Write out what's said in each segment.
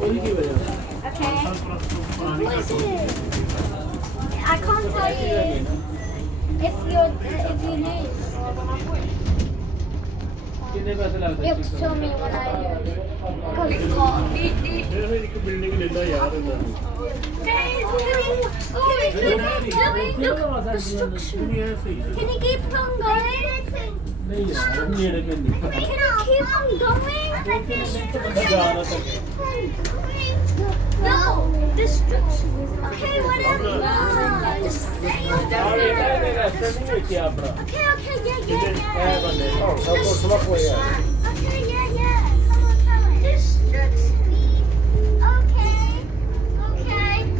Okay. What is it? I can't tell you if you lose. कितने पैसे लगते You have to show me when I lose. Because it's hot. एक building लेना यार Look, the structure. Can you keep on going? नहीं यार मेरे पे नहीं Can you keep on going? No, destruction. Okay, whatever. Just stay on the Okay, yeah. Okay, yeah. Come on. Destruction. Okay,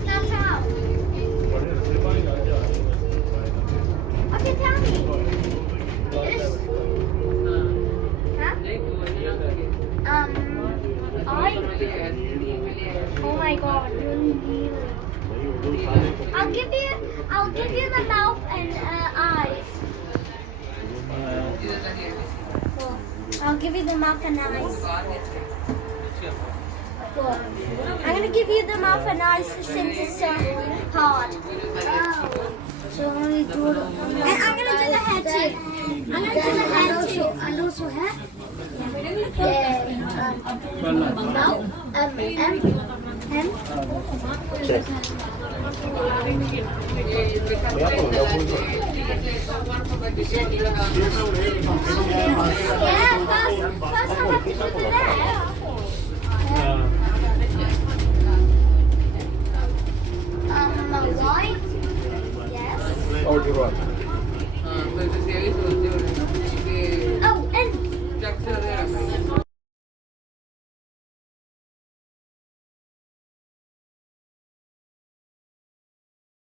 that's out. Okay, tell me. Oh my God. I'll give you the mouth and eyes. I'll give you the mouth and eyes. Look, I'm gonna give you the mouth and eyes since it's so hard. So I'm gonna do it. And I'm gonna do the head too. And also head. First I have to put it there. Right? Yes. Oh, you're right.